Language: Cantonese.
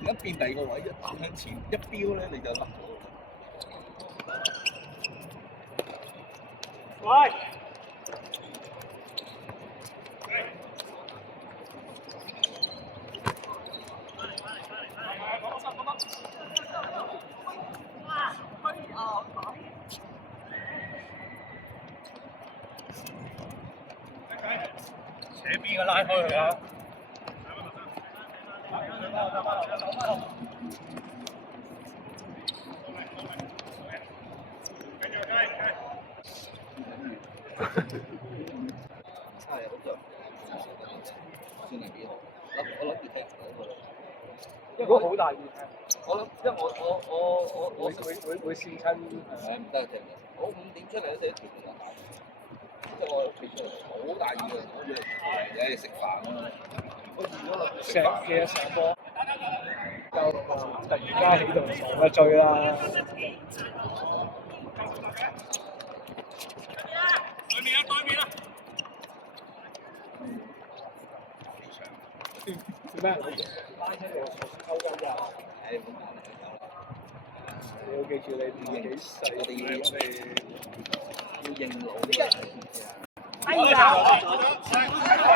而家變第二個位，一打向前一飆咧，你就得。喂！扯邊個拉開佢啊！係好強，算係幾好。我諗住踢嗰個。如果好大意，我諗，因為我會跣親。唔得踢嘅。我5點出嚟嗰時條件大，即係我企出嚟好大意嘅，我以為食飯啊。我預咗啦，成嘅成波，就突然間起度狂一追啦。對面啊！對面啊！做咩？拉車嚟抽筋㗎。誒，冇辦法，你要記住你年紀細，我哋要認老嘅。哎呀！